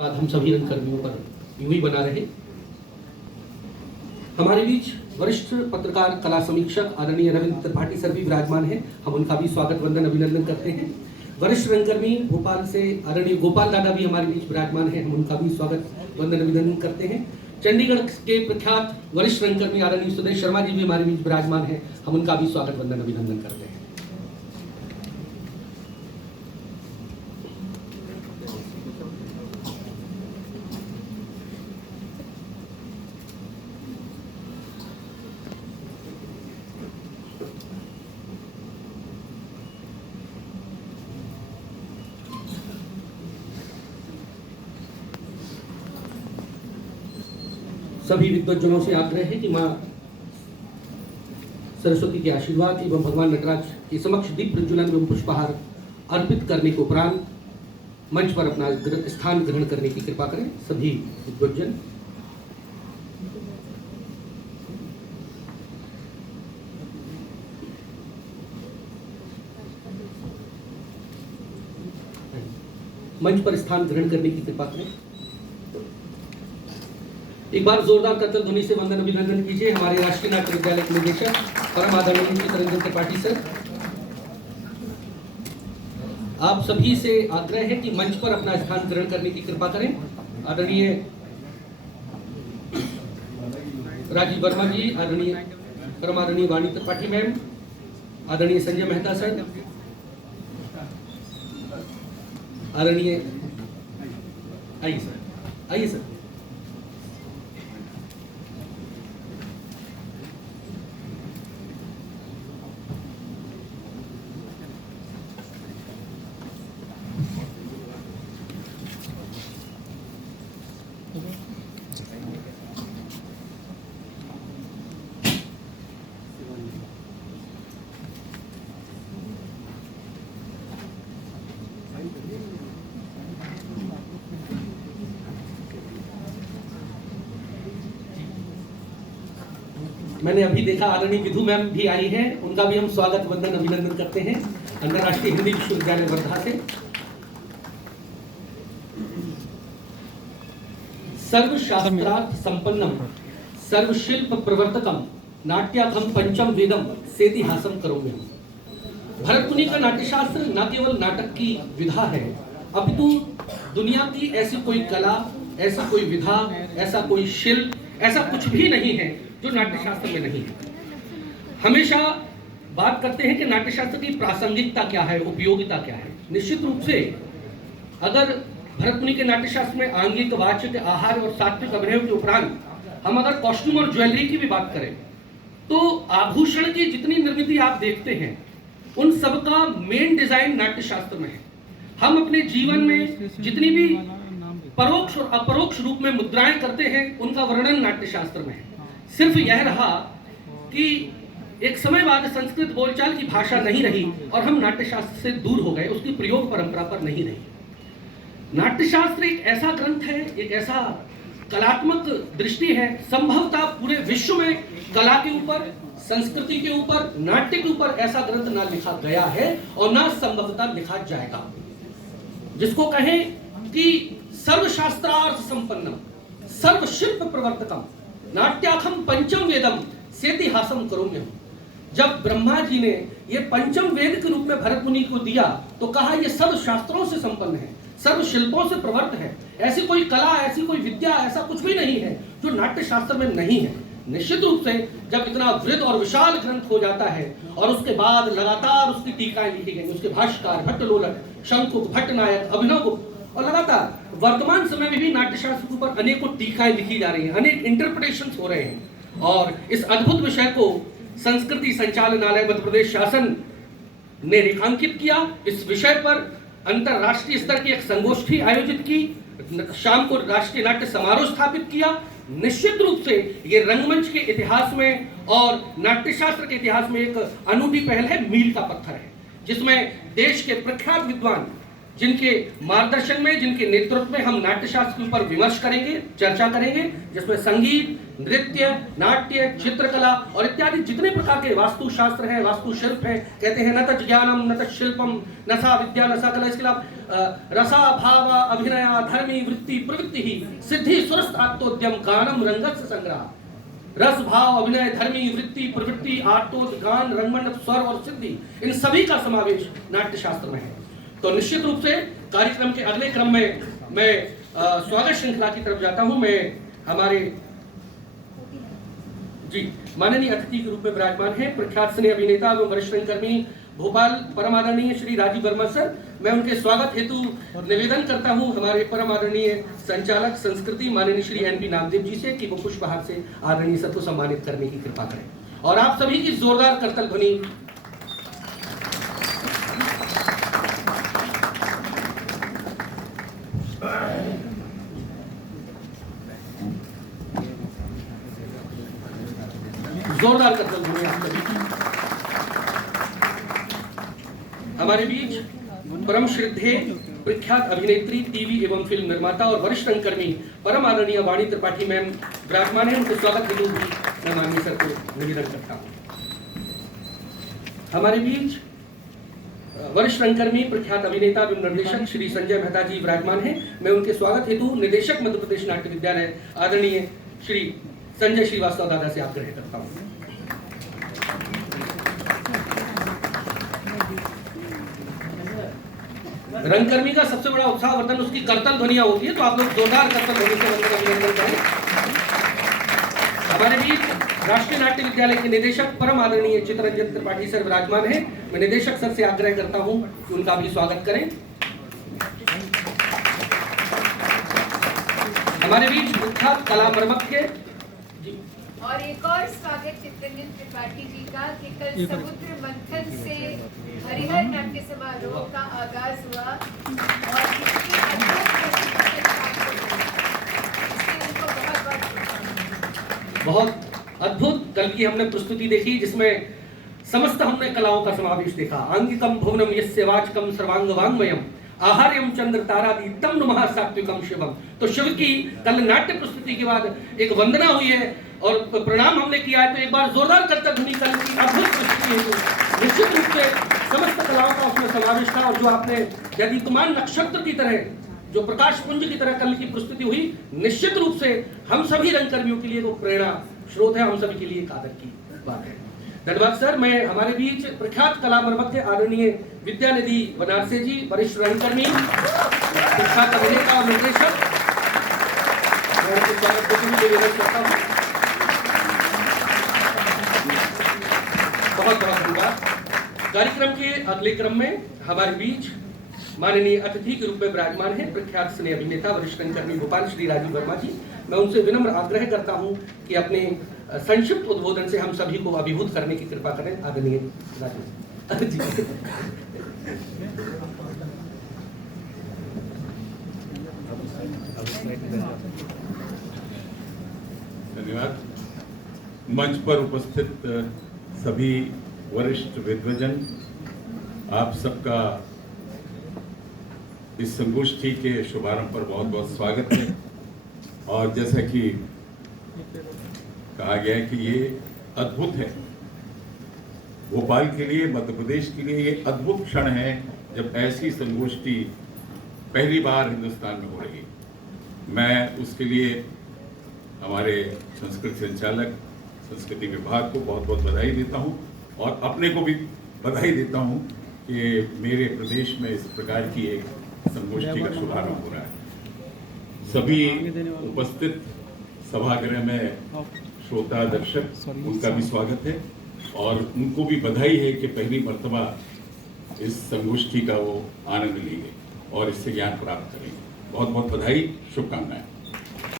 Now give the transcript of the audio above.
बाद हम सभी रंगकर्मियों पर यूं ही बना रहे। हमारे बीच वरिष्ठ पत्रकार कला समीक्षक आदरणीय रविंद्र त्रिपाठी सर भी विराजमान हैं। हम उनका भी स्वागत वंदन अभिनंदन करते हैं। वरिष्ठ रंगकर्मी भोपाल से आदरणीय गोपाल दादा भी हमारे बीच विराजमान हैं। हम उनका भी स्वागत वंदन अभिनंदन करते हैं। चंडीगढ़ के प्रख्यात वरिष्ठ रंगकर्मी आदरणीय सुदेश शर्मा जी भी हमारे बीच विराजमान हैं। हम उनका भी स्वागत वंदन अभिनंदन करते हैं। सभी विद्वज्जनों से आग्रह है कि मां सरस्वती के आशीर्वाद एवं भगवान नटराज के समक्ष दीप प्रज्वलन एवं पुष्पहार अर्पित करने के उपरांत मंच पर अपना स्थान ग्रहण करने की कृपा करें। सभी विद्वज्जन मंच पर स्थान ग्रहण करने की कृपा करें। एक बार जोरदार करतल ध्वनि से वंदन अभिनंदन कीजिए हमारे राष्ट्रीय नाट्य विद्यालय के निदेशक परम आदरणीय चित्तरंजन त्रिपाठी सर। आप सभी से आग्रह है कि मंच पर अपना स्थान ग्रहण करने की कृपा करें। आदरणीय राजीव वर्मा जी, आदरणीय परम आदरणीय वाणी त्रिपाठी मैम, आदरणीय संजय मेहता सर, आदरणीय आइए सर। मैंने अभी देखा आदरणीय विधु मैम भी आई हैं। उनका भी हम स्वागत वंदन अभिनंदन करते हैं अंतर्राष्ट्रीय हिंदी विश्वविद्यालय वर्धा से। सर्वशास्त्रार्थ संपन्नम सर्वशिल्प प्रवर्तकम नाट्याखम पंचम वेदम सेतिहासम करोगे। भरत मुनि का नाट्यशास्त्र न केवल नाटक की विधा है, अपितु दुनिया की ऐसी कोई कला, ऐसा कोई विधा, ऐसा कोई शिल्प, ऐसा कुछ भी नहीं है जो नाट्यशास्त्र में नहीं है। हमेशा बात करते हैं कि नाट्यशास्त्र की प्रासंगिकता क्या है, उपयोगिता क्या है। निश्चित रूप से अगर भरत मुनि के नाट्यशास्त्र में आंगिक, वाचिक, आहार और सात्विक अभिनय के उपरांत हम अगर कॉस्ट्यूम और ज्वेलरी की भी बात करें तो आभूषण की जितनी निर्मिति आप देखते हैं उन सबका मेन डिजाइन नाट्यशास्त्र में है। हम अपने जीवन में जितनी भी परोक्ष और अपरोक्ष रूप में मुद्राएं करते हैं उनका वर्णन नाट्यशास्त्र में है। सिर्फ यह रहा कि एक समय बाद संस्कृत बोलचाल की भाषा नहीं रही और हम नाट्यशास्त्र से दूर हो गए, उसकी प्रयोग परंपरा पर नहीं रही। नाट्यशास्त्र एक ऐसा ग्रंथ है, एक ऐसा कलात्मक दृष्टि है, संभवतः पूरे विश्व में कला के ऊपर, संस्कृति के ऊपर, नाट्य के ऊपर ऐसा ग्रंथ ना लिखा गया है और ना संभवतः लिखा जाएगा, जिसको कहें कि सर्वशास्त्रार्थ संपन्नम सर्वशिल्प प्रवर्तकम नाट्याखम पंचम वेदम सेतिहासम करोगे। जब ब्रह्मा जी ने ये पंचम वेद के रूप में भरत मुनि को दिया तो कहा ये सर्व शास्त्रों से संपन्न है, सर्व शिल्पों से प्रवर्त है। ऐसी कोई कला, ऐसी कोई विद्या, ऐसा कुछ भी नहीं है जो नाट्य शास्त्र में नहीं है। निश्चित रूप से जब इतना वृहद और विशाल ग्रंथ हो जाता है और उसके बाद लगातार उसकी टीकाएं लिखी गई, उसके भाष्यकार भट्टलोलक, शंकुक, भट्टनायक, अभिनव और लगातार वर्तमान समय में भी नाट्यशास्त्र के ऊपर अनेकों टीकाएं लिखी जा रही हैं, अनेक इंटरप्रिटेशंस हो रहे हैं। और इस अद्भुत विषय को संस्कृति संचालनालय मध्य प्रदेश शासन ने रेखांकित किया। इस विषय पर अंतरराष्ट्रीय स्तर की एक संगोष्ठी आयोजित की, शाम को राष्ट्रीय नाट्य समारोह स्थापित किया। निश्चित रूप से ये रंगमंच के इतिहास में और नाट्यशास्त्र के इतिहास में एक अनूठी पहल है, मील का पत्थर है, जिसमें देश के प्रख्यात विद्वान जिनके मार्गदर्शन में, जिनके नेतृत्व में हम नाट्य शास्त्र के ऊपर विमर्श करेंगे, चर्चा करेंगे, जिसमें संगीत, नृत्य, नाट्य, चित्रकला और इत्यादि जितने प्रकार के वास्तुशास्त्र हैं, वास्तुशिल्प है, कहते हैं न तत् ज्ञानम न तत् शिल्पम न सा विद्या न सा कला, इसके अलावा रसा भाव अभिनय धर्मी वृत्ति प्रवृत्ति ही सिद्धि सुरस्त आत्मोद्यम गानम रंगस संग्रह। रस भाव अभिनय धर्मी वृत्ति प्रवृत्ति आत्मोद गान रंगमंडप स्वर और सिद्धि, इन सभी का समावेश नाट्य शास्त्र में है। तो निश्चित रूप से कार्यक्रम के अगले क्रम में मैं स्वागत श्रृंखला की तरफ जाता हूं। मैं हमारे जी माननीय अतिथि के रूप में विराजमान है प्रख्यात सिने अभिनेता एवं वरिष्ठ रंगकर्मी भोपाल परम आदरणीय श्री राजीव वर्मा सर। मैं उनके स्वागत हेतु निवेदन करता हूं हमारे परम आदरणीय संचालक संस्कृति माननीय श्री NP नामदेव जी से कि वो पुष्पहार से आदरणीय सर को सम्मानित करने की कृपा करें और आप सभी की जोरदार करतल ध्वनि जोरदार करतल ध्वनि आप सभी की। हमारे बीच परम श्रद्धेय प्रख्यात अभिनेत्री, टीवी एवं फिल्म निर्माता और वरिष्ठ रंगकर्मी परम आदरणीय वाणी त्रिपाठी मैम विराजमान है। उनके स्वागत हेतु भी मैं माननीय सर को निवेदन करता हूं। हमारे बीच वरिष्ठ रंगकर्मी प्रख्यात अभिनेता एवं निर्देशक श्री संजय मेहता जी विराजमान है। मैं उनके स्वागत हेतु निदेशक मध्य प्रदेश नाट्य विद्यालय आदरणीय श्री संजय श्रीवास्तव दादा से आग्रह करता हूं। रंगकर्मी का सबसे बड़ा उत्साहवर्धन उसकी करतल ध्वनियां होती है, तो आप लोग जोरदार करतल ध्वनि से उनका अभिनंदन करें। हमारे बीच राष्ट्रीय नाट्य विद्यालय के निदेशक परम आदरणीय चित्तरंजन त्रिपाठी सर विराजमान है। मैं निदेशक सर से आग्रह करता हूं कि उनका भी स्वागत करें। हमारे बीच विख्यात कला प्रमुख और एक और स्वागत चित्तरंजन त्रिपाठी जी का कि कल समुद्र मंथन से हरिहर नाट्य समारोह का आगाज हुआ और इसकी बहुत अद्भुत कल की हमने प्रस्तुति देखी जिसमें समस्त हमने कलाओं का समावेश देखा। आंगिकम भुवनम यस्य वाचकम सर्वांग वांगमयम आहार्यम चंद्र तारादि तम नुमः सात्विकम शिवम। तो शिव की कल नाट्य प्रस्तुति के बाद एक वंदना हुई है और प्रणाम हमने किया है, तो एक बार जोरदार करतल ध्वनि कल की अद्भुत प्रस्तुति है। निश्चित रूप से समस्त कलाओं का उसमें समावेश था और जो आपने दीप्तमान नक्षत्र की तरह, जो प्रकाश पुंज की तरह कल की प्रस्तुति हुई, निश्चित रूप से हम सभी रंगकर्मियों के लिए वो प्रेरणा स्रोत है, हम सभी के लिए एक आदर की बात है। धन्यवाद सर। मैं हमारे बीच प्रख्यात कला प्रमुख आदरणीय विद्यानिधि बनारसे जी, वरिष्ठ रंगकर्मी, प्रख्यात अभिनेता और निर्देशक, बहुत बहुत धन्यवाद। कार्यक्रम के अगले क्रम में हमारे बीच माननीय अतिथि के रूप में विराजमान है प्रख्यात सिने अभिनेता वरिष्ठ रंगकर्मी भोपाल श्री राजीव वर्मा जी। मैं उनसे विनम्र आग्रह करता हूं कि अपने संक्षिप्त उद्बोधन से हम सभी को अभिभूत करने की कृपा करें। आदरणीय राजीव जी। धन्यवाद। मंच पर उपस्थित सभी वरिष्ठ विद्वजन, आप सबका इस संगोष्ठी के शुभारंभ पर बहुत बहुत स्वागत है। और जैसा कि कहा गया है कि ये अद्भुत है, भोपाल के लिए, मध्य प्रदेश के लिए ये अद्भुत क्षण है जब ऐसी संगोष्ठी पहली बार हिंदुस्तान में हो रही। मैं उसके लिए हमारे संस्कृति संचालक, संस्कृति विभाग को बहुत बहुत बधाई देता हूँ और अपने को भी बधाई देता हूँ कि मेरे प्रदेश में इस प्रकार की एक संगोष्ठी का शुभारंभ हो रहा है। सभी उपस्थित सभागृह में श्रोता दर्शक, उनका भी स्वागत है और उनको भी बधाई है कि पहली मर्तबा इस संगोष्ठी का वो आनंद लेंगे और इससे ज्ञान प्राप्त करेंगे। बहुत बहुत बधाई, शुभकामनाएं।